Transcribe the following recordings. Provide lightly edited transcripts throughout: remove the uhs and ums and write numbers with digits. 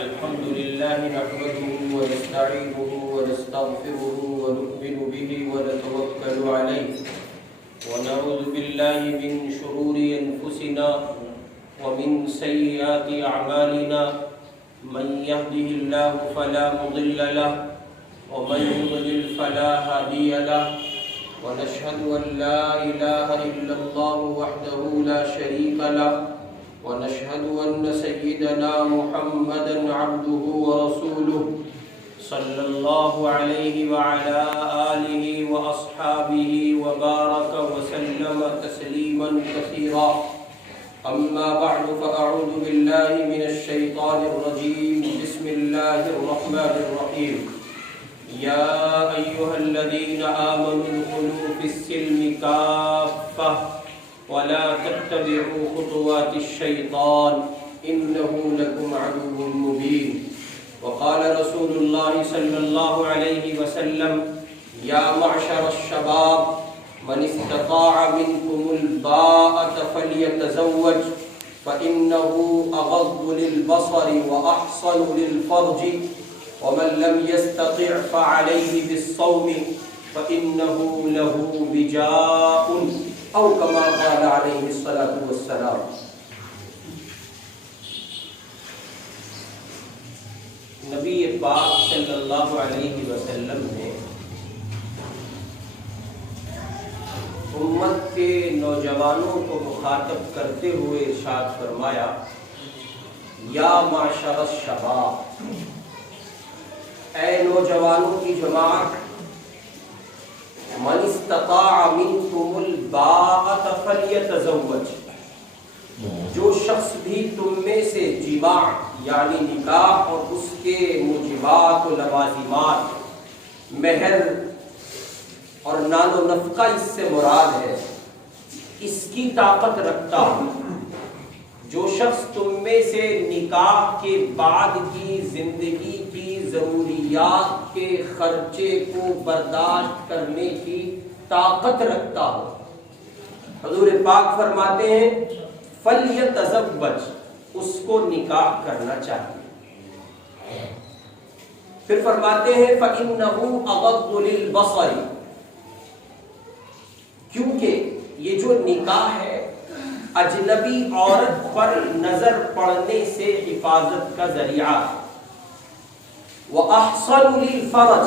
الحمد لله نحمده ونستعينه ونستغفره ونؤمن به ونتوكل عليه ونعوذ بالله من شرور أنفسنا ومن سيئات أعمالنا من يهده الله فلا مضل له ومن يضلل فلا هادي له ونشهد أن لا إله إلا الله وحده لا شريك له ونشهد أن سيدنا محمدًا عبده ورسوله صلى الله عليه وعلى آله وأصحابه وبارك وسلم تسليمًا كثيرًا أما بعد فأعوذ بالله من الشيطان الرجيم بسم الله الرحمن الرحيم يا أيها الذين آمنوا ادخلوا في السلم كافة ولا تتبعوا خطوات الشيطان إنه لكم عدو مبين وقال رسول الله صلى الله عليه وسلم يا معشر الشباب من استطاع منكم الباءة فليتزوج فإنه أغض للبصر وأحصن للفرج ومن لم يستطع فعليه بالصوم فإنه له وجاء او كما قال علیہ الصلاۃ والسلام۔ نبی پاک صلی اللہ علیہ وسلم نے امت کے نوجوانوں کو مخاطب کرتے ہوئے ارشاد فرمایا یا معشر الشباب، اے نوجوانوں کی جماعت، من استطاع منکم الباءۃ فلیتزوج، جو شخص بھی تم میں سے جماع یعنی نکاح اور اس کے موجبات و لوازمات، مہر اور نان و نفقہ اس سے مراد ہے، اس کی طاقت رکھتا ہو، جو شخص تم میں سے نکاح کے بعد کی زندگی کی ضروریات کے خرچے کو برداشت کرنے کی طاقت رکھتا ہو، حضور پاک فرماتے ہیں فلیتزوج، اس کو نکاح کرنا چاہیے۔ پھر فرماتے ہیں فإنہ اغض للبصر، کیونکہ یہ جو نکاح ہے اجنبی عورت پر نظر پڑنے سے حفاظت کا ذریعہ ہے، وَأَحْصَنُ لِلْفَرَجِ،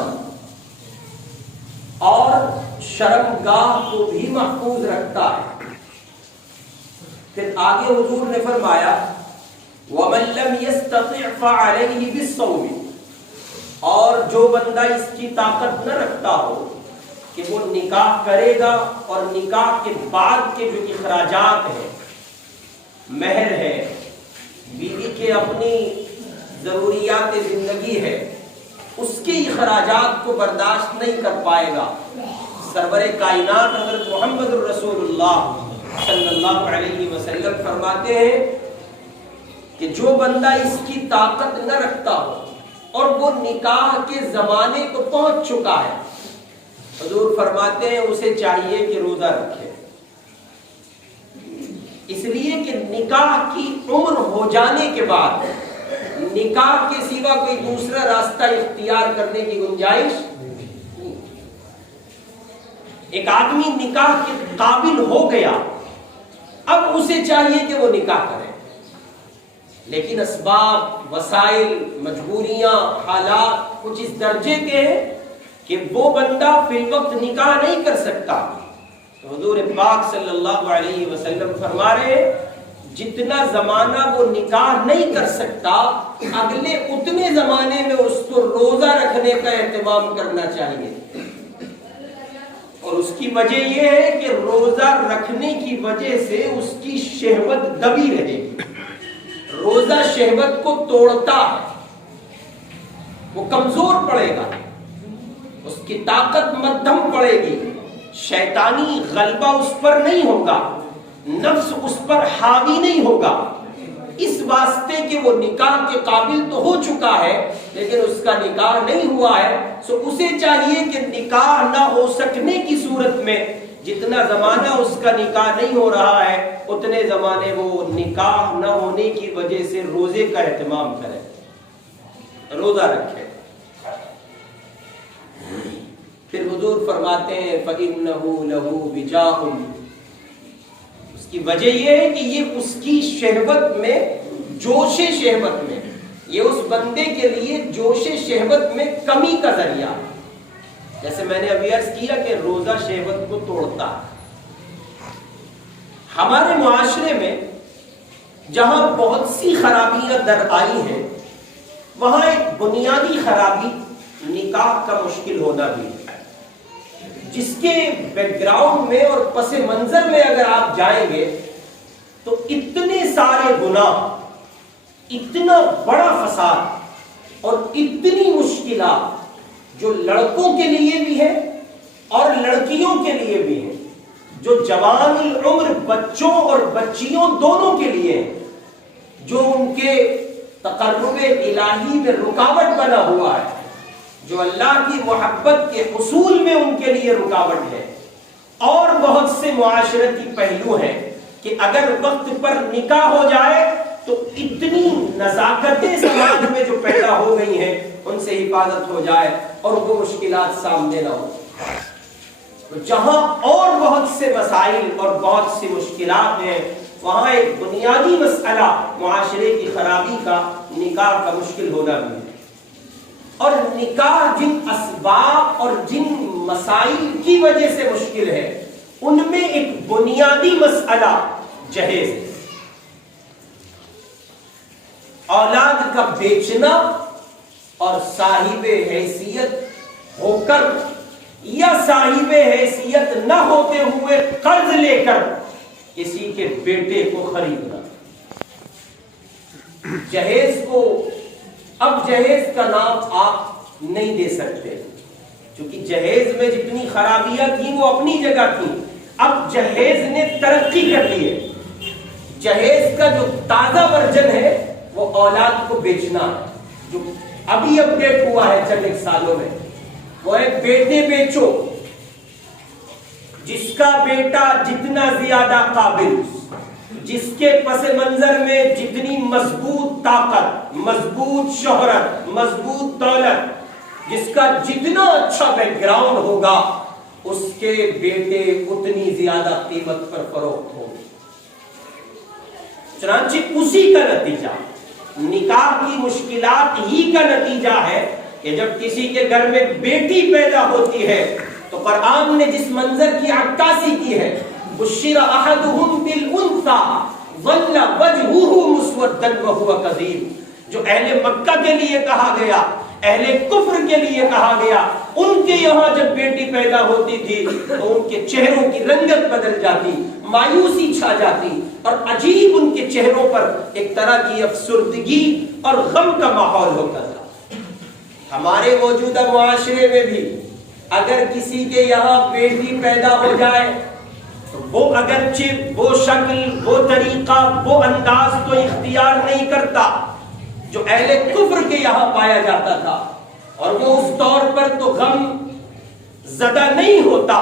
اور شرمگاہ کو بھی محفوظ رکھتا ہے۔ پھر آگے حضور نے فرمایا وَمَنْ لَمْ يَسْتَطِعْ فَعَلَيْهِ بِالصَّوْمِ، اور جو بندہ اس کی طاقت نہ رکھتا ہو کہ وہ نکاح کرے گا اور نکاح کے بعد کے جو اخراجات ہیں، مہر ہے، بیوی کے اپنی ضروریات زندگی ہے، اس کے اخراجات کو برداشت نہیں کر پائے گا، سرور کائنات حضرت محمد الرسول اللہ صلی اللہ علیہ وسلم فرماتے ہیں کہ جو بندہ اس کی طاقت نہ رکھتا ہو اور وہ نکاح کے زمانے کو پہنچ چکا ہے، حضور فرماتے ہیں اسے چاہیے کہ روزہ رکھے، اس لیے کہ نکاح کی عمر ہو جانے کے بعد نکاح کے سوا کوئی دوسرا راستہ اختیار کرنے کی گنجائش نہیں۔ ایک آدمی نکاح کے قابل ہو گیا، اب اسے چاہیے کہ وہ نکاح کرے، لیکن اسباب، وسائل، مجبوریاں، حالات کچھ اس درجے کے ہیں کہ وہ بندہ فی الوقت نکاح نہیں کر سکتا۔ تو حضور پاک صلی اللہ علیہ وسلم فرما رہے ہیں جتنا زمانہ وہ نکاح نہیں کر سکتا، اگلے اتنے زمانے میں اس کو روزہ رکھنے کا اہتمام کرنا چاہیے، اور اس کی وجہ یہ ہے کہ روزہ رکھنے کی وجہ سے اس کی شہوت دبی رہے گی، روزہ شہوت کو توڑتا ہے، وہ کمزور پڑے گا، اس کی طاقت مدھم پڑے گی، شیطانی غلبہ اس پر نہیں ہوگا، نفس اس پر حاوی نہیں ہوگا، اس واسطے کہ وہ نکاح کے قابل تو ہو چکا ہے لیکن اس کا نکاح نہیں ہوا ہے، سو اسے چاہیے کہ نکاح نہ ہو سکنے کی صورت میں جتنا زمانہ اس کا نکاح نہیں ہو رہا ہے اتنے زمانے وہ نکاح نہ ہونے کی وجہ سے روزے کا اہتمام کرے۔ روزہ رکھے. پھر حضور فرماتے ہیں فَإِنَّهُ لَهُ وِجَاءٌ، اس کی وجہ یہ ہے کہ یہ اس کی شہوت میں، جوش شہوت میں، یہ اس بندے کے لیے جوش شہوت میں کمی کا ذریعہ. جیسے میں نے ابھی عرض کیا کہ روزہ شہوت کو توڑتا ہے. ہمارے معاشرے میں جہاں بہت سی خرابیاں در آئی ہیں، وہاں ایک بنیادی خرابی نکاح کا مشکل ہونا بھی ہے، جس کے بیک گراؤنڈ میں اور پس منظر میں اگر آپ جائیں گے تو اتنے سارے گناہ، اتنا بڑا فساد اور اتنی مشکلات جو لڑکوں کے لیے بھی ہے اور لڑکیوں کے لیے بھی ہے، جو جوان العمر بچوں اور بچیوں دونوں کے لیے ہیں، جو ان کے تقرب الہی میں رکاوٹ بنا ہوا ہے، جو اللہ کی محبت کے حصول میں ان کے لیے رکاوٹ ہے. اور بہت سے معاشرتی پہلو ہیں کہ اگر وقت پر نکاح ہو جائے تو اتنی نزاکتیں سماج میں جو پیدا ہو گئی ہیں ان سے حفاظت ہو جائے اور وہ مشکلات سامنے نہ ہو. تو جہاں اور بہت سے مسائل اور بہت سی مشکلات ہیں، وہاں ایک بنیادی مسئلہ معاشرے کی خرابی کا نکاح کا مشکل ہونا بھی ہے. اور نکاح جن اسباب اور جن مسائل کی وجہ سے مشکل ہے، ان میں ایک بنیادی مسئلہ جہیز ہے. اولاد کا بیچنا اور صاحب حیثیت ہو کر یا صاحب حیثیت نہ ہوتے ہوئے قرض لے کر کسی کے بیٹے کو خریدنا. جہیز کو اب جہیز کا نام آپ نہیں دے سکتے، کیونکہ جہیز میں جتنی خرابیاں تھیں وہ اپنی جگہ تھیں. اب جہیز نے ترقی کر لی ہے. جہیز کا جو تازہ ورژن ہے وہ اولاد کو بیچنا ہے، جو ابھی اپڈیٹ ہوا ہے چند ایک سالوں میں. وہ ہے بیٹے بیچو، جس کا بیٹا جتنا زیادہ قابل، جس کے پس منظر میں جتنی مضبوط طاقت، مضبوط شہرت، مضبوط دولت، جس کا جتنا اچھا بیک گراؤنڈ ہوگا، اس کے بیٹے اتنی زیادہ قیمت پر فروخت ہوں گے. چنانچہ اسی کا نتیجہ، نکاح کی مشکلات ہی کا نتیجہ ہے کہ جب کسی کے گھر میں بیٹی پیدا ہوتی ہے تو قرآن نے جس منظر کی عکاسی کی ہے، بشر احدهم بالانثى ظل وجهه مسودا وهو كظيم، جو اہل مکہ کے لیے کہا گیا، اہل کفر کے لیے کہا گیا، ان کے یہاں جب بیٹی پیدا ہوتی تھی تو ان کے چہروں کی رنگت بدل جاتی، مایوسی چھا جاتی، اور عجیب ان کے چہروں پر ایک طرح کی افسردگی اور غم کا ماحول ہوتا تھا. ہمارے موجودہ معاشرے میں بھی اگر کسی کے یہاں بیٹی پیدا ہو جائے تو وہ اگرچہ وہ شکل، وہ طریقہ، وہ انداز تو اختیار نہیں کرتا جو اہل کفر کے یہاں پایا جاتا تھا، اور وہ اس طور پر تو غم زدہ نہیں ہوتا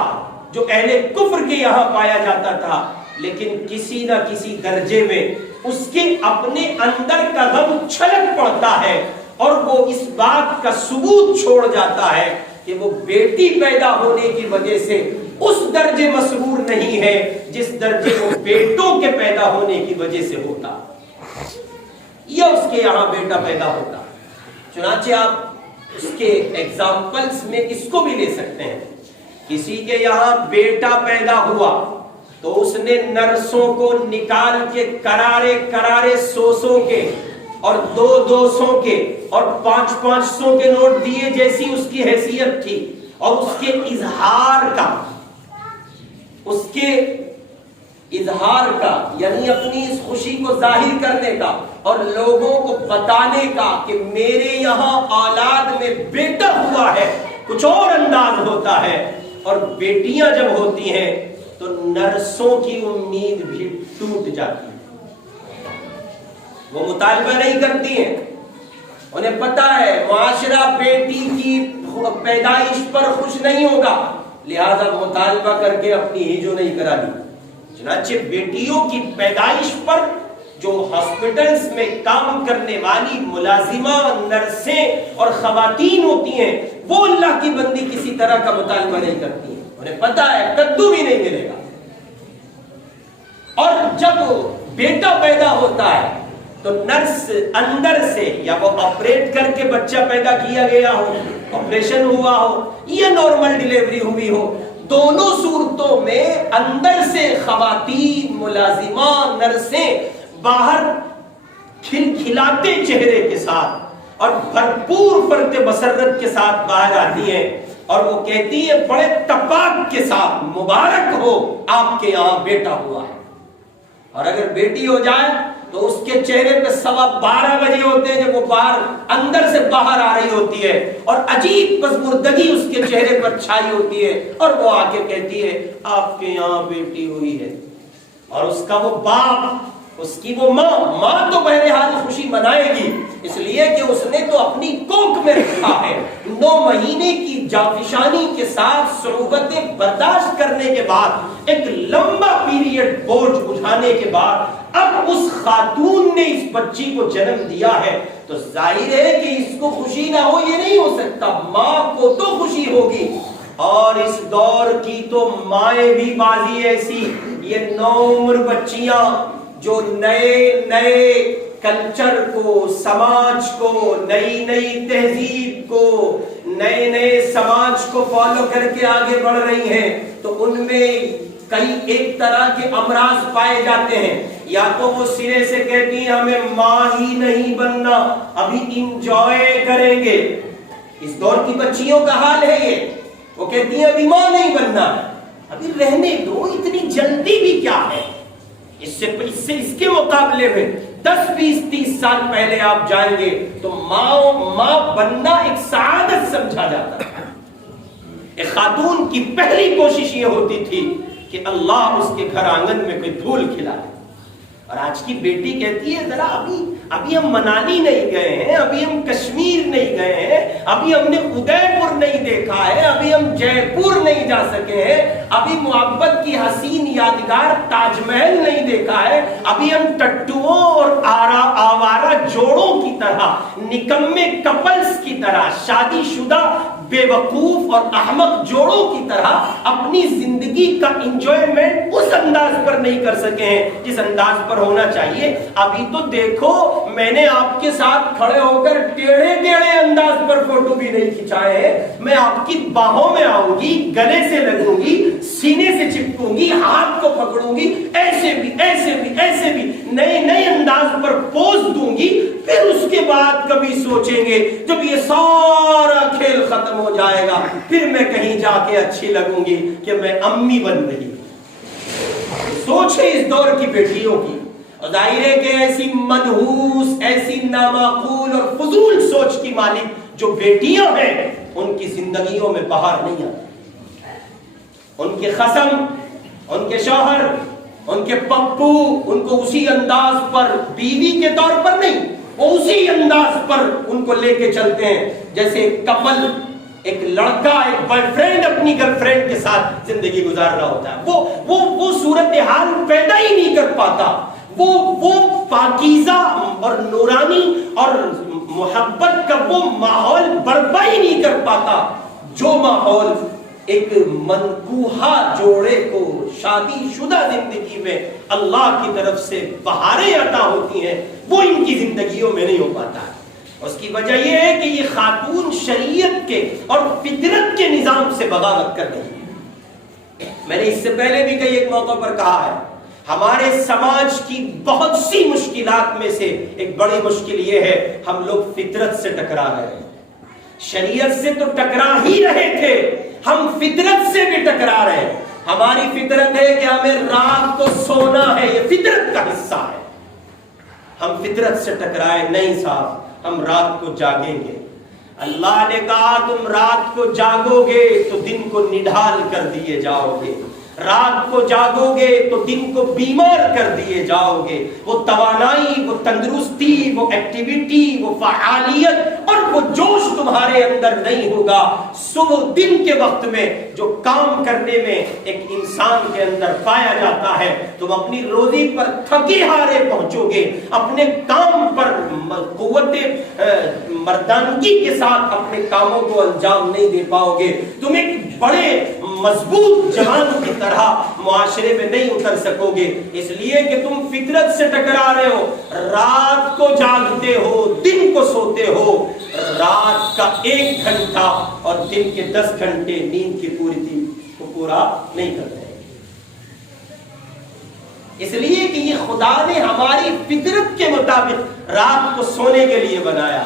جو اہل کفر کے یہاں پایا جاتا تھا، لیکن کسی نہ کسی درجے میں اس کے اپنے اندر کا غم چھلک پڑتا ہے اور وہ اس بات کا ثبوت چھوڑ جاتا ہے کہ وہ بیٹی پیدا ہونے کی وجہ سے اس درجے مسرور نہیں ہے جس درجے وہ بیٹوں کے پیدا ہونے کی وجہ سے ہوتا یا اس کے یہاں بیٹا پیدا ہوتا. چنانچہ آپ اس کے ایگزامپلس میں اس کو بھی لے سکتے ہیں. کسی کے یہاں بیٹا پیدا ہوا تو اس نے نرسوں کو نکال کے کرارے کرارے 100 کے اور 200 کے اور 500 کے نوٹ دیے جیسی اس کی حیثیت تھی، اور اس کے اظہار کا یعنی اپنی اس خوشی کو ظاہر کرنے کا اور لوگوں کو بتانے کا کہ میرے یہاں اولاد میں بیٹا ہوا ہے کچھ اور انداز ہوتا ہے. اور بیٹیاں جب ہوتی ہیں تو نرسوں کی امید بھی ٹوٹ جاتی ہے، وہ مطالبہ نہیں کرتی ہیں. انہیں پتا ہے معاشرہ بیٹی کی پیدائش پر خوش نہیں ہوگا، لہذا مطالبہ کر کے اپنی ہی جو نہیں کرا دی. چنانچہ بیٹیوں کی پیدائش پر جو ہاسپٹلز میں کام کرنے والی ملازمہ، نرسیں اور خواتین ہوتی ہیں، وہ اللہ کی بندی کسی طرح کا مطالبہ نہیں کرتی ہیں، انہیں پتا ہے کدو بھی نہیں ملے گا۔ اور جب بیٹا پیدا ہوتا ہے تو نرس اندر سے، یا وہ آپریٹ کر کے بچہ پیدا کیا گیا ہو، آپریشن ہوا ہو یا نارمل ڈیلیوری ہوئی ہو، دونوں صورتوں میں اندر سے خواتین، ملازمہ، نرسیں باہر کھلکھلاتے چہرے کے ساتھ اور بھرپور فرط مسرت کے ساتھ باہر آتی ہیں، اور وہ کہتی ہے بڑے تپاک کے ساتھ، مبارک ہو آپ کے یہاں بیٹا ہوا ہے۔ اور اگر بیٹی ہو جائے تو اس کے چہرے پہ 12:15 بجے ہوتے ہیں جب وہ باہر اندر سے باہر آ رہی ہوتی ہے، اور عجیب پسماندگی اس کے چہرے پر چھائی ہوتی ہے، اور وہ آ کے کہتی ہے آپ کے یہاں بیٹی ہوئی ہے۔ اور اس کا وہ باپ، اس کی وہ ماں تو بہرحال خوشی منائے گی، اس لیے کہ اس نے تو اپنی کوکھ میں رکھا ہے۔ 9 مہینے کی جافشانی کے ساتھ صعوبتیں برداشت کرنے کے بعد، ایک لمبا پیریڈ بوجھ اٹھانے کے بعد، اب اس خاتون نے اس بچی کو جنم دیا ہے، تو ظاہر ہے کہ اس کو خوشی نہ ہو یہ نہیں ہو سکتا، ماں کو تو خوشی ہوگی۔ اور اس دور کی تو مائیں بھی بازی ایسی، یہ نوعمر بچیاں جو نئے کلچر کو، سماج کو، نئی تہذیب کو، نئے سماج کو فالو کر کے آگے بڑھ رہی ہیں، تو ان میں کئی ایک طرح کے امراض پائے جاتے ہیں۔ یا تو وہ سرے سے کہتی ہیں ہمیں ماں ہی نہیں بننا، ابھی انجوائے کریں گے۔ اس دور کی بچیوں کا حال ہے یہ، وہ کہتی ہیں ابھی ماں نہیں بننا، ابھی رہنے دو، اتنی جلدی بھی کیا ہے۔ اس کے مقابلے میں 10 20 30 سال پہلے آپ جائیں گے تو ماں بننا ایک سعادت سمجھا جاتا ہے۔ ایک خاتون کی پہلی کوشش یہ ہوتی تھی کہ اللہ اس کے گھر آنگن میں کوئی پھول کھلا دے۔ اور آج کی بیٹی کہتی ہے ذرا ابھی ہم منالی نہیں گئے ہیں، ابھی ہم کشمیر نہیں گئے ہیں، ابھی ہم نے ادے پور نہیں دیکھا ہے، ابھی ہم جے پور نہیں جا سکے ہیں، ابھی محبت کی حسین یادگار تاج محل نہیں دیکھا ہے، ابھی ہم ٹٹوؤں اور آوارہ جوڑوں کی طرح، نکمے کپلز کی طرح، شادی شدہ بے وقوف اور احمق جوڑوں کی طرح اپنی زندگی کا انجوائمنٹ اس انداز پر نہیں کر سکے ہیں جس انداز پر ہونا چاہیے۔ ابھی تو دیکھو میں نے آپ کے ساتھ کھڑے ہو کر ٹیڑھے انداز پر فوٹو بھی نہیں کھچائے ہیں، میں آپ کی باہوں میں آؤں گی، گلے سے لگوں گی، سینے سے چپکوں گی، ہاتھ کو پکڑوں گی، ایسے بھی نئے انداز پر پوز دوں گی۔ پھر اس کے بعد کبھی سوچیں گے جب یہ سارا کھیل ختم ہو جائے گا، پھر میں کہیں جا کے اچھی لگوں گی کہ میں امی بن رہی ہوں۔ سوچیں اس دور کی بیٹیوں کی، اور ظاہر ہے کہ ایسی منحوس، ایسی نامعقول اور فضول سوچ کی مالک جو بیٹیاں ہیں، ان کی زندگیوں میں بہار نہیں آتی۔ ان کے خصم، ان کے شوہر، ان کے پپو ان کو اسی انداز پر بیوی کے طور پر نہیں، وہ اسی انداز پر ان کو لے کے چلتے ہیں جیسے ایک کپل، ایک لڑکا ایک بوائے فرینڈ اپنی گرل فرینڈ کے ساتھ زندگی گزار رہا ہوتا ہے۔ وہ صورتحال پیدا ہی نہیں کر پاتا، وہ پاکیزہ اور نورانی اور محبت کا وہ ماحول برپا ہی نہیں کر پاتا جو ماحول ایک منکوحہ جوڑے کو شادی شدہ زندگی میں اللہ کی طرف سے بہاریں عطا ہوتی ہیں، وہ ان کی زندگیوں میں نہیں ہو پاتا۔ اس کی وجہ یہ ہے کہ یہ خاتون شریعت کے اور فطرت کے نظام سے بغاوت کر رہی ہے۔ میں نے اس سے پہلے بھی کئی ایک موقع پر کہا ہے، ہمارے سماج کی بہت سی مشکلات میں سے ایک بڑی مشکل یہ ہے، ہم لوگ فطرت سے ٹکرا رہے ہیں۔ شریعت سے تو ٹکرا ہی رہے تھے، ہم فطرت سے بھی ٹکرا رہے ہیں۔ ہماری فطرت ہے کہ ہمیں رات کو سونا ہے، یہ فطرت کا حصہ ہے۔ ہم فطرت سے ٹکرائے نہیں صاحب، ہم رات کو جاگیں گے۔ اللہ نے کہا تم رات کو جاگو گے تو دن کو نڈھال کر دیے جاؤ گے، رات کو جاگو گے تو دن کو بیمار کر دیے جاؤ گے۔ وہ توانائی، وہ تندرستی، وہ ایکٹیویٹی، وہ فعالیت اور وہ جوش تمہارے اندر نہیں ہوگا، صبح دن کے وقت میں جو کام کرنے میں ایک انسان کے اندر پایا جاتا ہے، تم اپنی روزی پر تھکے ہارے پہنچو گے، اپنے کام پر قوت مردانگی کے ساتھ اپنے کاموں کو انجام نہیں دے پاؤ گے، تم ایک بڑے مضبوط جوان کی طرح معاشرے میں نہیں اتر سکو گے، اس لیے کہ تم فطرت سے ٹکرا رہے ہو، رات کو جاگتے ہو، دن کو سوتے ہو، رات کا 1 گھنٹہ اور دن کے 10 گھنٹے نیند کی کو پورا نہیں کرتے، اس لیے کہ یہ خدا نے ہماری فطرت کے مطابق رات کو سونے کے لیے بنایا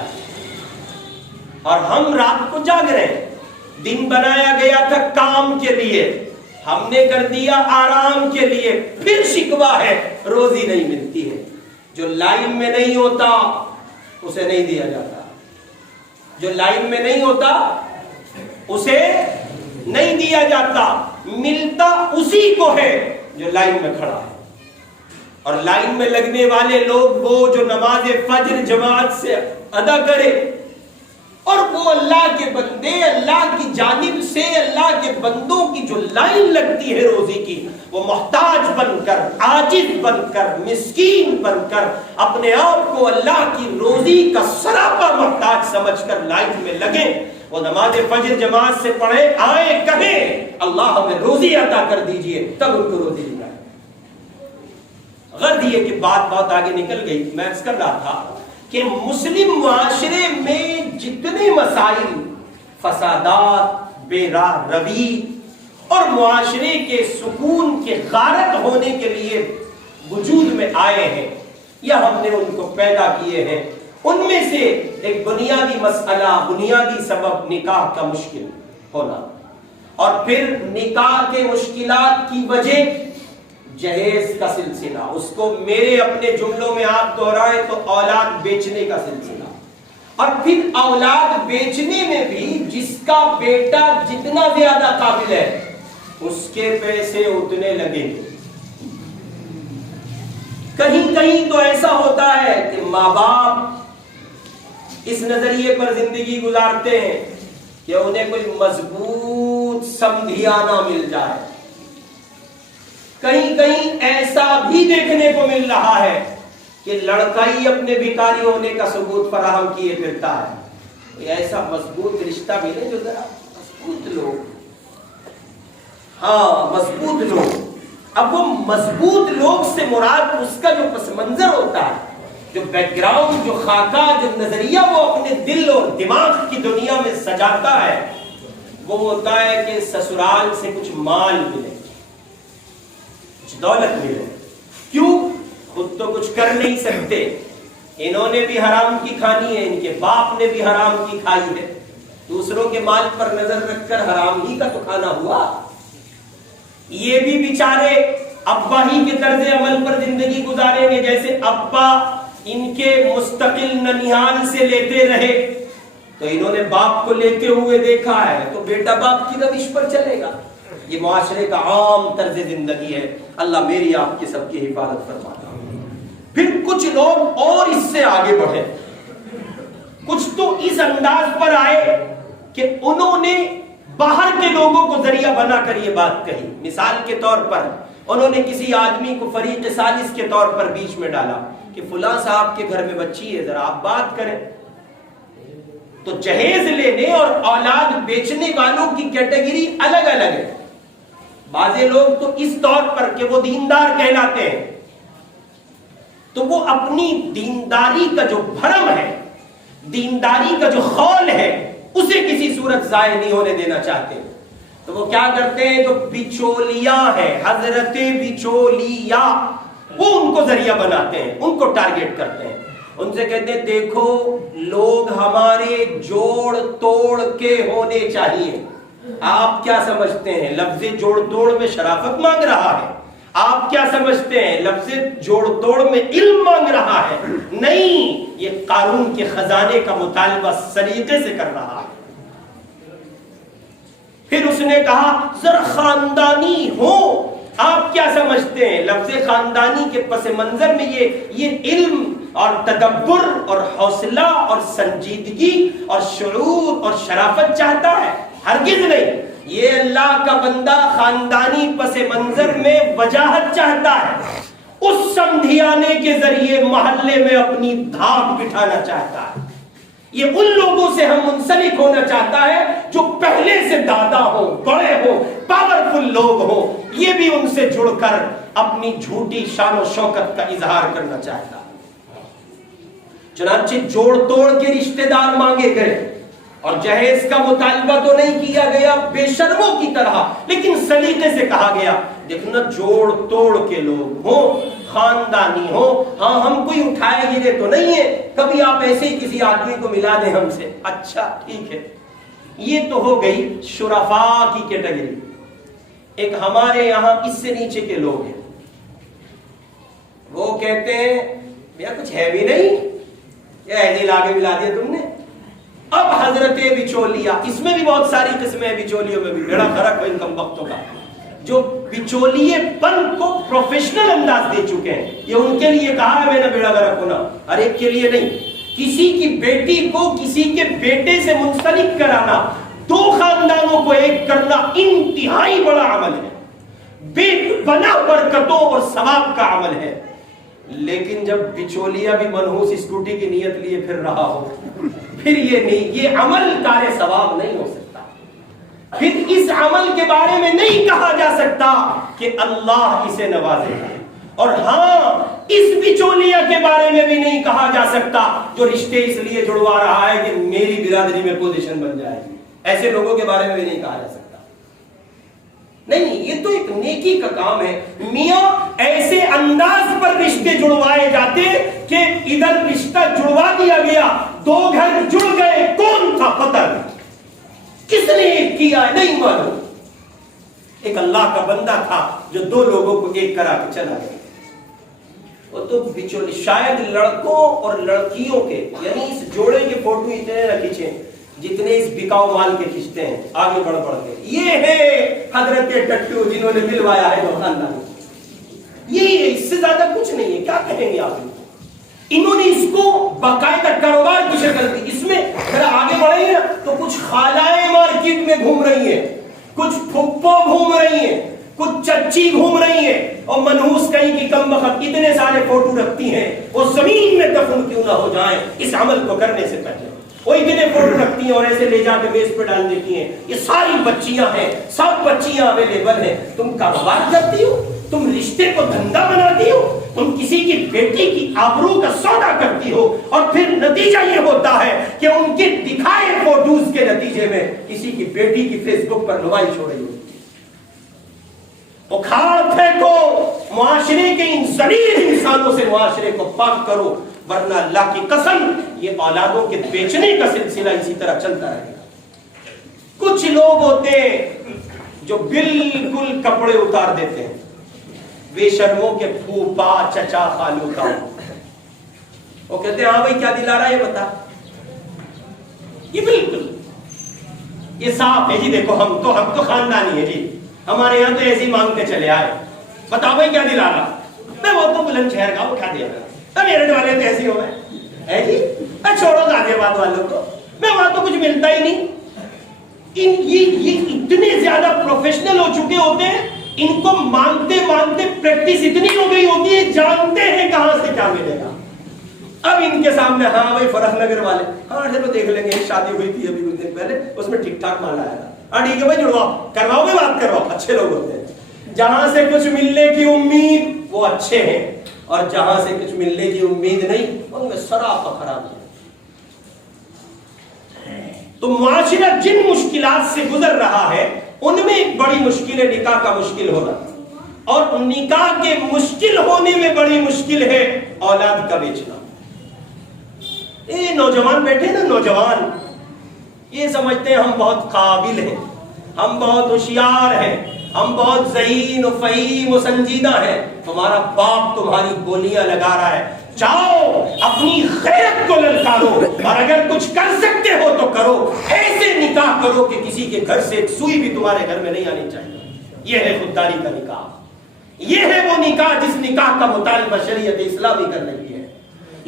اور ہم رات کو جاگ رہے ہیں۔ دن بنایا گیا تھا کام کے لیے، ہم نے کر دیا آرام کے لیے، پھر شکوہ ہے روزی نہیں ملتی ہے۔ جو لائن میں نہیں ہوتا اسے نہیں دیا جاتا، جو لائن میں نہیں ہوتا اسے نہیں دیا جاتا، ملتا اسی کو ہے جو لائن میں کھڑا ہے۔ اور لائن میں لگنے والے لوگ وہ جو نماز فجر جماعت سے ادا کرے، اور وہ اللہ کے بندے، اللہ کی جانب سے اللہ کے بندوں کی جو لائن لگتی ہے روزی کی، وہ محتاج بن کر، عاجز بن کر، مسکین بن کر، اپنے آپ کو اللہ کی روزی کا سراپا محتاج سمجھ کر لائن میں لگیں، وہ نماز فجر جماعت سے پڑھیں، آئیں کہیں اللہ ہمیں روزی عطا کر دیجئے، تب ان کو روزی دلائیں۔ غرض یہ کہ بات بہت آگے نکل گئی، میں عرض کر رہا تھا کہ مسلم معاشرے میں جتنے مسائل، فسادات، بے راہ روی اور معاشرے کے سکون کے غارت ہونے کے لیے وجود میں آئے ہیں یا ہم نے ان کو پیدا کیے ہیں، ان میں سے ایک بنیادی مسئلہ، بنیادی سبب نکاح کا مشکل ہونا، اور پھر نکاح کے مشکلات کی وجہ جہیز کا سلسلہ، اس کو میرے اپنے جملوں میں آپ دہرائیں تو اولاد بیچنے کا سلسلہ، اور پھر اولاد بیچنے میں بھی جس کا بیٹا جتنا زیادہ قابل ہے اس کے پیسے اتنے لگے۔ کہیں کہیں تو ایسا ہوتا ہے کہ ماں باپ اس نظریے پر زندگی گزارتے ہیں کہ انہیں کوئی مضبوط سمدھیانہ مل جائے، کہیں کہیں ایسا بھی دیکھنے کو مل رہا ہے کہ لڑکا ہی اپنے بھکاری ہونے کا ثبوت فراہم کیے پھرتا ہے، کوئی ایسا مضبوط رشتہ ملے جو ذرا مضبوط لوگ، ہاں مضبوط لوگ۔ اب وہ مضبوط لوگ سے مراد اس کا جو پس منظر ہوتا ہے، جو بیک گراؤنڈ، جو خاکہ، جو نظریہ وہ اپنے دل اور دماغ کی دنیا میں سجاتا ہے، وہ ہوتا ہے کہ سسرال سے کچھ مال ملے، دولت ملے۔ کیوں؟ خود تو کچھ کر نہیں سکتے، انہوں نے بھی حرام کی کھانی ہے، ان کے باپ نے بھی حرام کی کھائی ہے، دوسروں کے مال پر نظر رکھ کر حرام ہی کا تو کھانا ہوا۔ یہ بھی بیچارے ابا ہی کے طرز عمل پر زندگی گزاریں گے، جیسے ابا ان کے مستقل ننیال سے لیتے رہے تو انہوں نے باپ کو لیتے ہوئے دیکھا ہے، تو بیٹا باپ کی روش پر چلے گا۔ یہ معاشرے کا عام طرز زندگی ہے، اللہ میری آپ کی سب کی حفاظت فرماتا۔ پھر کچھ لوگ اور اس سے آگے بڑھے، کچھ تو اس انداز پر آئے کہ انہوں نے باہر کے لوگوں کو ذریعہ بنا کر یہ بات کہی۔ مثال کے طور پر انہوں نے کسی آدمی کو فریق ثالث کے طور پر بیچ میں ڈالا کہ فلاں صاحب کے گھر میں بچی ہے، ذرا آپ بات کریں۔ تو جہیز لینے اور اولاد بیچنے والوں کی کیٹیگری الگ الگ ہے۔ بعض لوگ تو اس طور پر کہ وہ دیندار کہلاتے ہیں، تو وہ اپنی دینداری کا جو بھرم ہے، دینداری کا جو خول ہے، اسے کسی صورت ضائع نہیں ہونے دینا چاہتے، تو وہ کیا کرتے ہیں، جو بچولیاں ہیں، حضرت بچولیا، وہ ان کو ذریعہ بناتے ہیں، ان کو ٹارگٹ کرتے ہیں، ان سے کہتے ہیں دیکھو لوگ ہمارے جوڑ توڑ کے ہونے چاہیے۔ آپ کیا سمجھتے ہیں لفظ جوڑ توڑ میں شرافت مانگ رہا ہے؟ آپ کیا سمجھتے ہیں لفظ جوڑ توڑ میں علم مانگ رہا ہے؟ نہیں، یہ قارون کے خزانے کا مطالبہ سلیقے سے کر رہا ہے۔ پھر اس نے کہا ذرا خاندانی ہو، آپ کیا سمجھتے ہیں لفظ خاندانی کے پس منظر میں یہ علم اور تدبر اور حوصلہ اور سنجیدگی اور شعور اور شرافت چاہتا ہے؟ ہرگز نہیں. یہ اللہ کا بندہ خاندانی پس منظر میں وجاہت چاہتا ہے، اس سمدھیانے کے ذریعے محلے میں اپنی دھاک بٹھانا چاہتا ہے. یہ ان لوگوں سے ہم منسلک ہونا چاہتا ہے جو پہلے سے دادا ہو، بڑے ہو، پاورفل لوگ ہو. یہ بھی ان سے جڑ کر اپنی جھوٹی شان و شوکت کا اظہار کرنا چاہتا ہے. چنانچہ جوڑ توڑ کے رشتہ دار مانگے گئے اور جہیز کا مطالبہ تو نہیں کیا گیا بے شرموں کی طرح، لیکن سلیقے سے کہا گیا دیکھنا جوڑ توڑ کے لوگ ہوں، خاندانی ہو، ہاں ہم کوئی اٹھائے گرے تو نہیں ہے، کبھی آپ ایسے ہی کسی آدمی کو ملا دیں ہم سے. اچھا ٹھیک ہے. یہ تو ہو گئی شرفاء کی کیٹیگری. ایک ہمارے یہاں اس سے نیچے کے لوگ ہیں، وہ کہتے ہیں بھیا کچھ ہے بھی نہیں، یہ ایسے لا کے ملا دیا تم نے. اب حضرت بچولیا، اس میں بھی بہت ساری قسمیں ہیں، بچولیوں میں بھی بڑا فرق ہے ان کم وقتوں کا. جو بچولیے پن کو پروفیشنل انداز دے چکے ہیں، یہ ان کے لیے کہا ہے میں نے بیڑا غرق ہونا، ہر ایک کے لیے نہیں. کسی کی بیٹی کو کسی کے بیٹے سے منسلک کرانا، دو خاندانوں کو ایک کرنا انتہائی بڑا عمل ہے، بے پناہ برکتوں اور ثواب کا عمل ہے. لیکن جب بچولیا بھی منحوس اسکوٹی کی نیت لیے پھر رہا ہو، پھر یہ نہیں، یہ عمل کار ثواب نہیں ہو سکتا. پھر اس عمل کے بارے میں نہیں کہا جا سکتا کہ اللہ اسے نوازے گا. اور ہاں اس بچولیا کے بارے میں بھی نہیں کہا جا سکتا جو رشتے اس لیے جڑوا رہا ہے کہ میری برادری میں پوزیشن بن جائے گی. ایسے لوگوں کے بارے میں بھی نہیں کہا جا سکتا. نہیں، یہ تو ایک نیکی کا کام ہے. میاں ایسے انداز پر رشتے جڑوائے جاتے کہ ادھر رشتہ جڑوا دیا گیا، دو گھر جڑ گئے، کون تھا پتہ نہیں، کس نے ایک کیا نہیں معلوم. ایک اللہ کا بندہ تھا جو دو لوگوں کو ایک کرا کے چلا گیا. وہ تو بچولی شاید لڑکوں اور لڑکیوں کے، یعنی اس جوڑے کے فوٹو اتنے نہ کھینچے جتنے اس بکاؤ مال کے کھینچتے ہیں آگے بڑھ بڑھ کے. یہ ہے حضرت ٹٹو جنہوں نے ملوایا ہے دو خاندان. یہ اس سے زیادہ کچھ نہیں ہے. کیا کہیں گے آپ؟ انہوں نے اس کو باقاعدہ کاروبار کی شکل دی. اس میں ذرا آگے بڑھیں گے تو کچھ خالائیں مارکیٹ میں گھوم رہی ہیں، کچھ پھپھو گھوم رہی ہیں، کچھ چچی گھوم رہی ہیں، اور منحوس کہیں کی کم وقت اتنے سارے فوٹو رکھتی ہیں وہ زمین میں دفن کیوں نہ ہو جائیں اس عمل کو کرنے سے پہلے. وہ اتنے فوٹو رکھتی ہیں اور ایسے لے جا کے میز پہ ڈال دیتی ہیں. یہ ساری بچیاں ہیں، سب بچیاں اویلیبل ہیں. تم کاروبار کرتی ہو، تم رشتے کو دھندا بناتی ہو، تم کسی کی بیٹی کی آبرو کا سودا کرتی ہو، اور پھر نتیجہ یہ ہوتا ہے کہ ان کے دکھائے فوٹوز کے نتیجے میں کسی کی بیٹی کی فیس بک پر نمائش ہو رہی ہو. اکھاڑ پھینکو معاشرے کے ان ذلیل انسانوں سے، معاشرے کو پاک کرو، ورنہ اللہ کی قسم یہ اولادوں کے بیچنے کا سلسلہ اسی طرح چلتا رہے گا. کچھ لوگ ہوتے ہیں جو بالکل کپڑے اتار دیتے ہیں، بے شرموں کے پھوپا چچا خالو کا. وہ کہتے ہیں ہاں بھائی کیا دلا رہا ہے یہ بتا. یہ بالکل یہ صاف ہے جی، دیکھو ہم تو خاندانی ہے جی، ہمارے یہاں تو ایسے ہی مانگتے چلے آئے. بتاؤ بھائی کیا دلا رہا. میں وہ تو بلند شہر کا، وہ کیا دیا میرے والے تو ایسے ہو گئے جی. چھوڑو غازی آباد والوں کو، میں وہاں تو کچھ ملتا ہی نہیں. یہ اتنے زیادہ پروفیشنل ہو چکے ہوتے ہیں، ان کو مانتے مانتے پریکٹس اتنی ہو گئی ہوتی ہے، جانتے ہیں کہاں سے کیا ملے گا. اب ان کے سامنے ہاں بھائی فرح نگر والے، ہاں چلو دیکھ لیں گے، شادی ہوئی تھی ابھی کچھ دن پہلے، اس میں ٹھیک ٹھاک مال آیا تھا، ہاں ٹھیک ہے بھائی جڑواؤ، کرواؤ گے بات کرواؤ. اچھے لوگ ہوتے ہیں. جہاں سے کچھ ملنے کی امید وہ اچھے ہیں، اور جہاں سے کچھ ملنے کی امید نہیں ان میں سراپا خراب ہے. تو معاشرہ جن مشکلات سے گزر رہا ہے ان میں ایک بڑی مشکل ہے نکاح کا مشکل ہونا، اور نکاح کے مشکل ہونے میں بڑی مشکل ہے اولاد کا بیچنا. یہ نوجوان بیٹھے نا، نوجوان یہ سمجھتے ہیں ہم بہت قابل ہیں، ہم بہت ہوشیار ہیں، ہم بہت ذہین و فہیم و سنجیدہ ہیں، ہمارا باپ تمہاری گولیاں لگا رہا ہے، جاؤ اپنی غیرت کو للکارو، اور اگر کچھ کر سکتے ہو تو کرو. ایسے نکاح کرو کہ کسی کے گھر سے ایک سوئی بھی تمہارے گھر میں نہیں آنی چاہیے. یہ ہے خودداری کا نکاح. یہ ہے وہ نکاح جس نکاح کا مطالبہ شریعت اسلامی کر رہی ہے.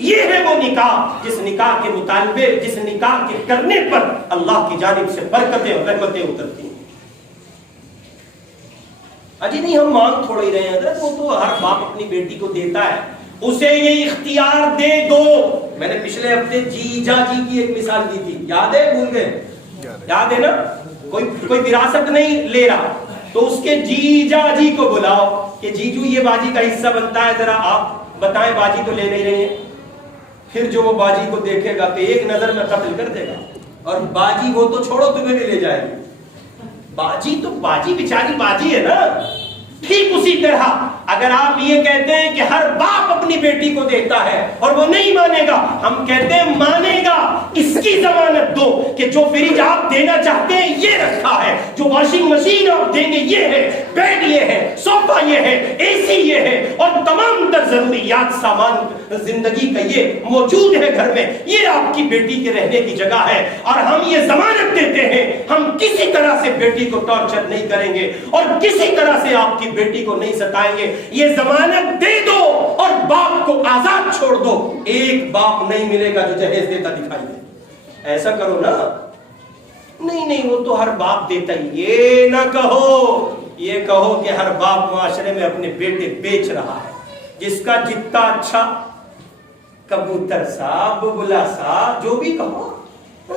یہ ہے وہ نکاح جس نکاح کے مطالبے، جس نکاح کے کرنے پر اللہ کی جانب سے برکتیں اور رحمتیں اترتی ہیں۔ اجی نہیں ہم مانگ تھوڑے ہی رہے ہیں حضرت، وہ تو ہر باپ اپنی بیٹی کو دیتا ہے، اسے یہ اختیار دے دو۔ میں نے پچھلے ہفتے جیجا جی کی ایک مثال دی تھی، یاد ہے؟ بھول گئے؟ یاد ہے نا؟ کوئی وراثت نہیں لے رہا تو اس کے جیجا جی کو بلاؤ کہ جیجو یہ باجی کا حصہ بنتا ہے، ذرا آپ بتائیں، باجی تو لے نہیں رہے ہیں۔ پھر جو وہ باجی کو دیکھے گا تو ایک نظر میں قتل کر دے گا، اور باجی وہ تو چھوڑو تمہیں بھی لے جائے گی۔ باجی تو باجی بیچاری باجی ہے نا۔ ٹھیک اسی طرح اگر آپ یہ کہتے ہیں کہ ہر باپ اپنی بیٹی کو دیتا ہے اور وہ نہیں مانے گا، ہم کہتے ہیں مانے گا، اس کی ضمانت دو کہ جو فریج آپ دینا چاہتے ہیں یہ رکھا ہے، جو واشنگ مشین آپ دیں گے یہ ہے، بیڈ یہ ہے، صوفہ یہ ہے، اے سی یہ ہے، اور تمام تر ضروریات سامان زندگی کا یہ موجود ہے گھر میں، یہ آپ کی بیٹی کے رہنے کی جگہ ہے، اور ہم یہ ضمانت دیتے ہیں ہم کسی طرح سے بیٹی کو ٹارچر نہیں کریں گے اور کسی طرح سے آپ کی بیٹی کو نہیں ستائیں گے، یہ ضمانت دے دو اور باپ کو آزاد چھوڑ دو۔ ایک باپ نہیں ملے گا جو جہیز دیتا دکھائی دے، ایسا کرو نا۔ نہیں وہ تو ہر باپ دیتا ہی، یہ نہ کہو، یہ کہو کہ ہر باپ معاشرے میں اپنے بیٹے بیچ رہا ہے، جس کا جتنا اچھا کبوتر سا، بگلا سا، جو بھی کہو،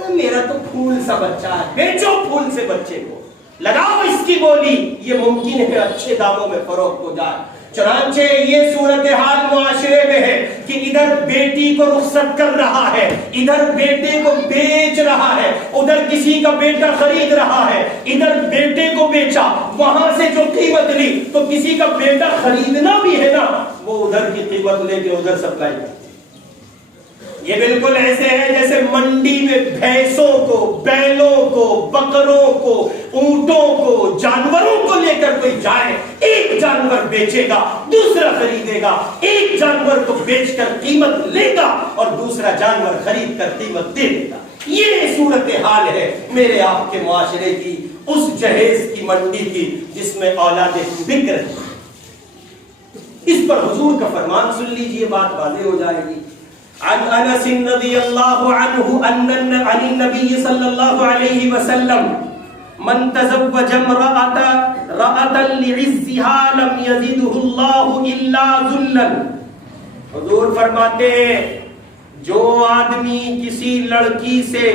میرا تو پھول سا بچہ ہے، بیچو پھول سے بچے کو، لگاؤ اس کی بولی، یہ ممکن ہے اچھے داموں میں فروخت ہو جائے۔ چنانچہ یہ صورتحال معاشرے میں ہے کہ ادھر بیٹی کو رخصت کر رہا ہے، ادھر بیٹے کو بیچ رہا ہے، ادھر کسی کا بیٹا خرید رہا ہے، ادھر بیٹے کو بیچا، وہاں سے جو قیمت لی تو کسی کا بیٹا خریدنا بھی ہے نا، وہ ادھر کی قیمت لے کے ادھر سپلائی کرتا۔ یہ بالکل ایسے ہے جیسے منڈی میں بھینسوں کو، بیلوں کو، بکروں کو، اونٹوں کو، جانوروں کو لے کر کوئی جائے، ایک جانور بیچے گا، دوسرا خریدے گا، ایک جانور کو بیچ کر قیمت لے گا اور دوسرا جانور خرید کر قیمت دے دے گا۔ یہ صورتحال ہے میرے آپ کے معاشرے کی، اس جہیز کی منڈی کی جس میں اولادیں بک رہی ہیں۔ اس پر حضور کا فرمان سن لیجئے، بات واضح ہو جائے گی۔ عن انس رضی اللہ عنہ عن النبی صلی اللہ علیہ وسلم من تزوج امرأة لعزها لم يزده اللہ الا ذلا۔ حضور فرماتے ہیں جو آدمی کسی لڑکی سے،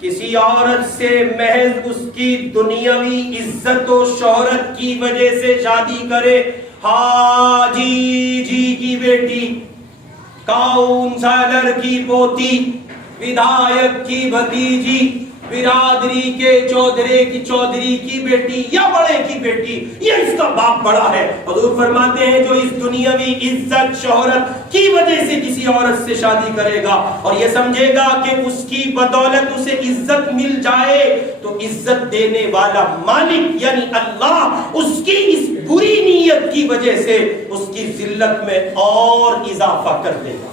کسی عورت سے محض اس کی دنیاوی عزت و شہرت کی وجہ سے شادی کرے، حاجی جی کی بیٹی، کاؤنسلر کی پوتی، ودھایک کی بھتیجی، برادری کے چودھری کی بیٹی یا بڑے کی بیٹی، یہ اس کا باپ بڑا ہے۔ حضور فرماتے ہیں جو اس دنیاوی عزت شہرت کی وجہ سے کسی عورت سے شادی کرے گا اور یہ سمجھے گا کہ اس کی بدولت اسے عزت مل جائے تو عزت دینے والا مالک یعنی اللہ اس کی اس بری نیت کی وجہ سے اس کی ذلت میں اور اضافہ کر دے گا۔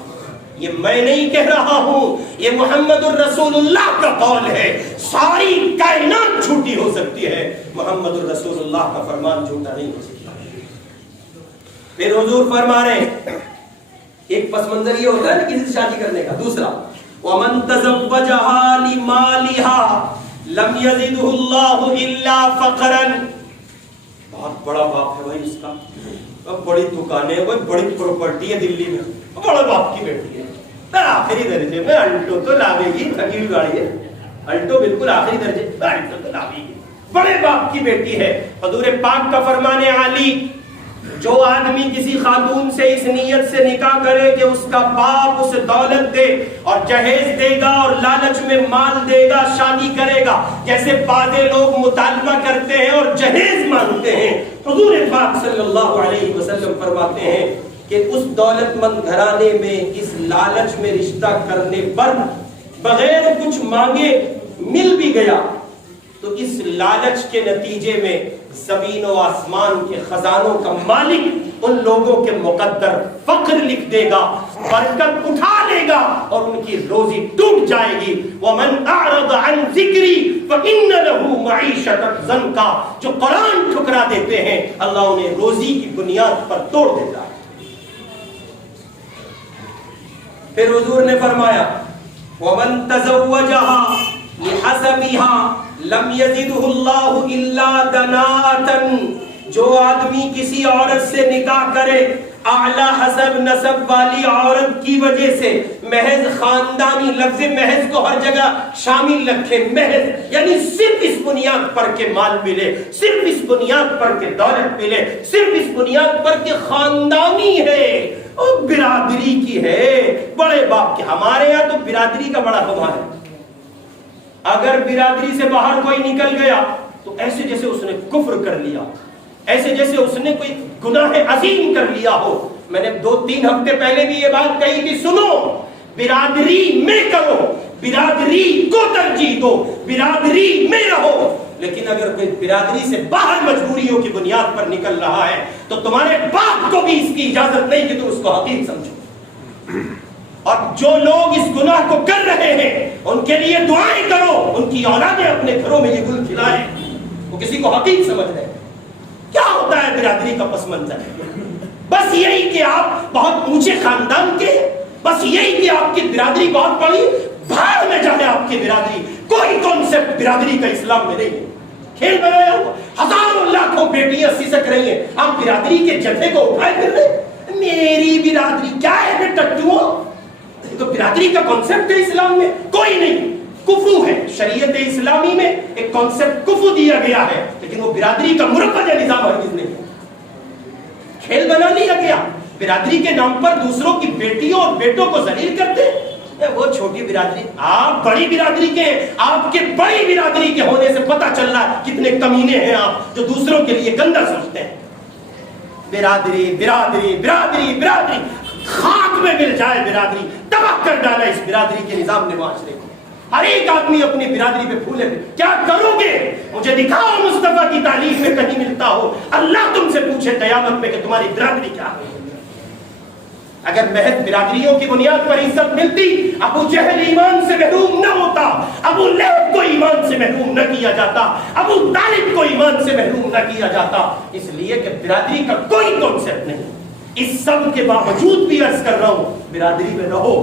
یہ میں نہیں کہہ رہا ہوں، یہ محمد الرسول اللہ کا قول ہے۔ ساری کائنات جھوٹی ہو سکتی ہے، محمد الرسول اللہ کا فرمان جھوٹا نہیں ہو سکتا۔ پھر حضور فرما رہے ہیں، ایک پس منظر یہ ہوتا ہے نا کسی سے شادی کرنے کا، دوسرا وَمَن تَزَوَّجَهَا لِمَالِهَا لَمْ يَزِدْهُ اللَّهُ إِلَّا فَقْرًا۔ بہت بڑا باپ ہے بھائی اس کا، بڑی دکانیں، بڑی پراپرٹی ہے دلی میں، بڑے باپ کی بیٹی ہے، آخری درجے میں الٹو تو لاوے گی، تھکی ہوئی گاڑی ہے، الٹو بالکل آخری درجے میں، الٹو تو لاوے گی، بڑے باپ کی بیٹی ہے۔ حضور پاک کا فرمان عالی، جو آدمی کسی خاتون سے اس نیت سے نکاح کرے کہ اس کا باپ اسے دولت دے اور جہیز دے گا اور لالچ میں مال دے گا، شادی کرے گا، جیسے بعض لوگ مطالبہ کرتے ہیں اور جہیز مانگتے ہیں، حضور پاک صلی اللہ علیہ وسلم فرماتے ہیں کہ اس دولت مند گھرانے میں اس لالچ میں رشتہ کرنے پر بغیر کچھ مانگے مل بھی گیا تو اس لالچ کے نتیجے میں زمین و آسمان کے خزانوں کا مالک ان لوگوں کے مقدر فقر لکھ دے گا، برکت اٹھا لے گا اور ان کی روزی ٹوٹ جائے گی۔ وَمَنْ أَعْرَضَ عَنْ ذِكْرِي فَإِنَّ لَهُ مَعِيشَةً ضَنْكًا۔ جو قرآن ٹھکرا دیتے ہیں اللہ انہیں روزی کی بنیاد پر توڑ دیتا ہے۔ پھر حضور نے فرمایا وَمَن تَزَوَّجَهَا لِحَسَبِهَا لَمْ يَزِدْهُ اللَّهُ إِلَّا دَنَاءَةً، جو آدمی کسی عورت سے نکاح کرے اعلیٰ حسب نسب والی عورت کی وجہ سے، محض خاندانی، لفظ محض کو ہر جگہ شامل رکھے، محض یعنی صرف اس بنیاد پر کہ مال ملے، صرف اس بنیاد پر کہ دولت ملے، صرف اس بنیاد پر کہ خاندانی ہے اور برادری کی ہے، بڑے باپ کے۔ ہمارے یہاں تو برادری کا بڑا خبر ہے، اگر برادری سے باہر کوئی نکل گیا تو ایسے جیسے اس نے کفر کر لیا، ایسے جیسے اس نے کوئی گناہ عظیم کر لیا ہو۔ میں نے 2-3 ہفتے پہلے بھی یہ بات کہی کہ سنو، برادری میں کرو، برادری کو ترجیح دو، برادری میں رہو، لیکن اگر کوئی برادری سے باہر مجبوریوں کی بنیاد پر نکل رہا ہے تو تمہارے باپ کو بھی اس کی اجازت نہیں کہ تم اس کو حقیر سمجھو۔ اور جو لوگ اس گناہ کو کر رہے ہیں ان کے لیے دعائیں کرو، ان کی اولادیں اپنے گھروں میں یہ گل کھلائیں، وہ کسی کو حقیر سمجھ رہے ہیں۔ کیا ہوتا ہے برادری کا پس منظر؟ بس یہی کہ آپ بہت اونچے خاندان کے، بس یہی کہ آپ کی برادری بہت بڑی، بھاڑ میں جائے آپ کی برادری، کوئی کانسیپٹ برادری کا اسلام میں نہیں ہے، کھیل میں رہے ہو، ہزاروں لاکھوں بیٹیاں سسک رہی ہیں، آپ برادری کے جتھے کو اٹھائے پھر رہے، میری برادری کیا ہے ٹٹو؟ تو برادری کا کانسیپٹ ہے اسلام میں کوئی نہیں، کفو ہے۔ شریعت اسلامی میں ایک کانسیپٹ کفو دیا گیا ہے، لیکن وہ برادری کا مرکز نظام ہرگز نہیں ہے، کھیل بنا لیا گیا۔ برادری کے نام پر دوسروں کی بیٹیوں اور بیٹوں کو ذلیل کرتے ہیں، وہ چھوٹی برادری، آپ بڑی برادری کے ہیں، آپ کے بڑی برادری کے ہونے سے پتہ چل رہا ہے کتنے کمینے ہیں آپ جو دوسروں کے لیے گندا سوچتے ہیں۔ برادری برادری برادری برادری، خاک میں مل جائے برادری، تباہ کر ڈالا اس برادری کے نظام نے معاشرے کو۔ ہر ایک آدمی اپنی برادری پہ پھولے پہ کیا کرو گے؟ مجھے دکھاؤ مصطفیٰ کی تعلیم میں کہیں ملتا ہو اللہ تم سے پوچھے قیامت میں کہ تمہاری برادری کیا ہے۔ اگر محض برادریوں کی بنیاد پر عزت ملتی، ابو جہل ایمان سے محروم نہ ہوتا، ابو لہب کو ایمان سے محروم نہ کیا جاتا، ابو طالب کو ایمان سے محروم نہ کیا جاتا، اس لیے کہ برادری کا کوئی کانسیپٹ نہیں۔ اس سب کے باوجود بھی عرض کر رہا ہوں، برادری میں رہو،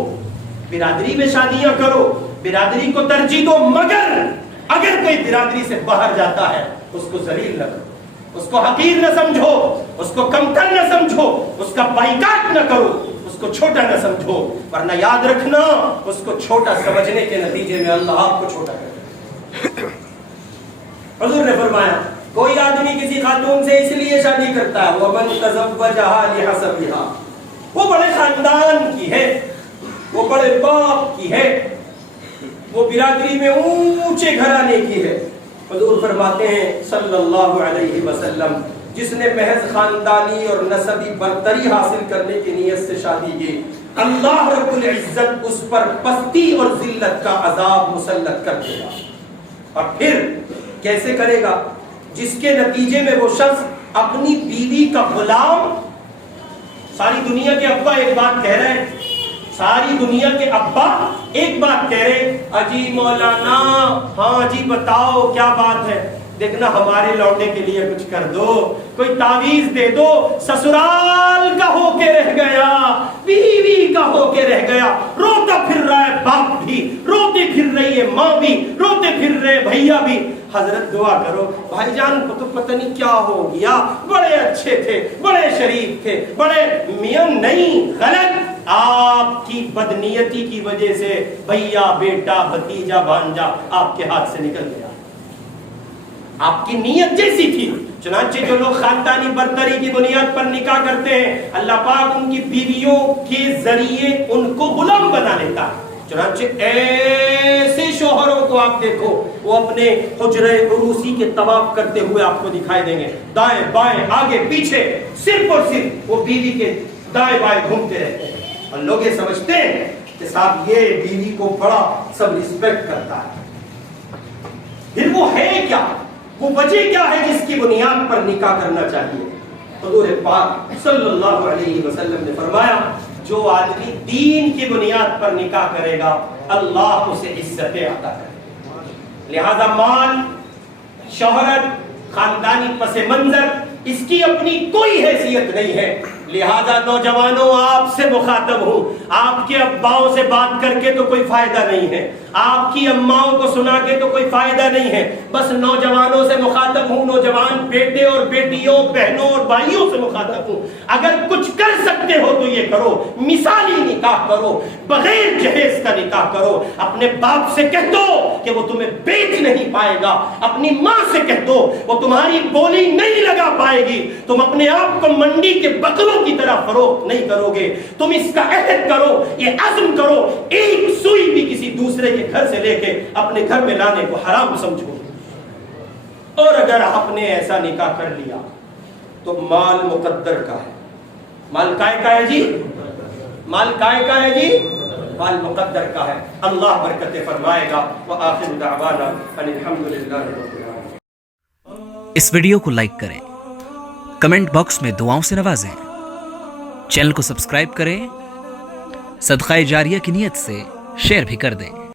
برادری میں شادیاں کرو، برادری کو ترجیح دو، مگر اگر کوئی برادری سے باہر جاتا ہے اس کو ذلیل نہ کرو، اس کو حقیر نہ سمجھو، اس کو کمتر نہ سمجھو، اس کا بائیکاٹ نہ کرو، اس کو چھوٹا نہ سمجھو، ورنہ یاد رکھنا اس کو چھوٹا سمجھنے کے نتیجے میں اللہ آپ کو چھوٹا کرے۔ حضور نے فرمایا کوئی آدمی کسی خاتون سے اس لیے شادی کرتا ہے وَمَن تَزَوَّجَهَا لِحَسَبِهَا، وہ بڑے خاندان کی ہے، وہ بڑے باپ کی ہے، وہ برادری میں اونچے گھرانے کی ہے۔ حضور فرماتے ہیں صلی اللہ علیہ وسلم جس نے محض خاندانی اور نسبی برتری حاصل کرنے کی نیت سے شادی کی، اللہ رب العزت اس پر پستی اور ذلت کا عذاب مسلط کر دے گا۔ اور پھر کیسے کرے گا؟ جس کے نتیجے میں وہ شخص اپنی بیوی کا غلام، ساری دنیا کے ابا ایک بات کہہ رہے ہیں، ساری دنیا کے ابا ایک بات کہہ رہے، اجی مولانا ہاں جی بتاؤ کیا بات ہے، دیکھنا ہمارے لوٹنے کے لیے کچھ کر دو، کوئی تعویذ دے دو، سسرال کا ہو کے رہ گیا، بیوی کا ہو کے رہ گیا، روتا پھر رہا ہے باپ بھی، روتی پھر رہی ہے ماں بھی، روتے پھر رہے بھیا بھی۔ حضرت دعا کرو، بھائی جان کو تو پتہ نہیں کیا ہو گیا، بڑے اچھے تھے، بڑے شریف تھے، بڑے میاں نہیں، غلط، آپ کی بدنیتی کی وجہ سے بھیا بیٹا بھتیجا بھانجا آپ کے ہاتھ سے نکل گیا، آپ کی نیت جیسی تھی۔ چنانچہ جو لوگ خاندانی برتری کی بنیاد پر نکاح کرتے ہیں اللہ پاک ان کی بیویوں کے ذریعے ان کو غلام بنا لیتا ہے۔ چنانچہ ایسے شوہروں کو آپ دیکھو وہ اپنے حجرے عروسی کے طواف کرتے ہوئے آپ کو دکھائی دیں گے، دائیں بائیں آگے پیچھے، صرف اور صرف وہ بیوی کے دائیں بائیں گھومتے رہتے ہیں، اور لوگ یہ سمجھتے ہیں کہ صاحب یہ بیوی کو بڑا سب رسپیکٹ کرتا ہے۔ پھر وہ ہے کیا، وہ وجہ کیا ہے جس کی بنیاد پر نکاح کرنا چاہیے؟ حضور پاک صلی اللہ علیہ وسلم نے فرمایا جو آدمی دین کی بنیاد پر نکاح کرے گا اللہ اسے عزتیں عطا کرے گا۔ لہذا مال، شہرت، خاندانی پس منظر اس کی اپنی کوئی حیثیت نہیں ہے، لہذا نوجوانوں آپ سے مخاطب ہوں، آپ کے اباؤں سے بات کر کے تو کوئی فائدہ نہیں ہے، آپ کی اماؤں کو سنا کے تو کوئی فائدہ نہیں ہے، بس نوجوانوں سے مخاطب ہوں، نوجوان بیٹے اور بیٹیوں، بہنوں اور بھائیوں سے مخاطب ہوں۔ اگر کچھ کر سکتے ہو تو یہ کرو، مثالی نکاح کرو، بغیر جہیز کا نکاح کرو۔ اپنے باپ سے کہہ دو کہ وہ تمہیں بیچ نہیں پائے گا، اپنی ماں سے کہہ دو وہ تمہاری بولی نہیں لگا پائے گی، تم اپنے آپ کو منڈی کے بکروں کی طرح فروخت نہیں کرو گے۔ تم اس کا عہد کرو، یہ عزم کرو، ایک سوئی بھی کسی دوسرے کے گھر سے لے کے اپنے گھر میں لانے کو حرام سمجھو۔ اور اگر آپ نے ایسا نکاح کر لیا تو مال مقدر کا ہے۔ مال کائے کا ہے جی؟ مال کائے کا ہے جی؟ مال مقدر کا ہے۔ اللہ برکتیں فرمائے گا۔ وآخر دعوانا ان الحمدللہ رب العالمین۔ اس ویڈیو کو لائک کریں، کمنٹ باکس میں دعاؤں سے نوازیں، چینل کو سبسکرائب کریں، صدقہ جاریہ کی نیت سے شیئر بھی کر دیں۔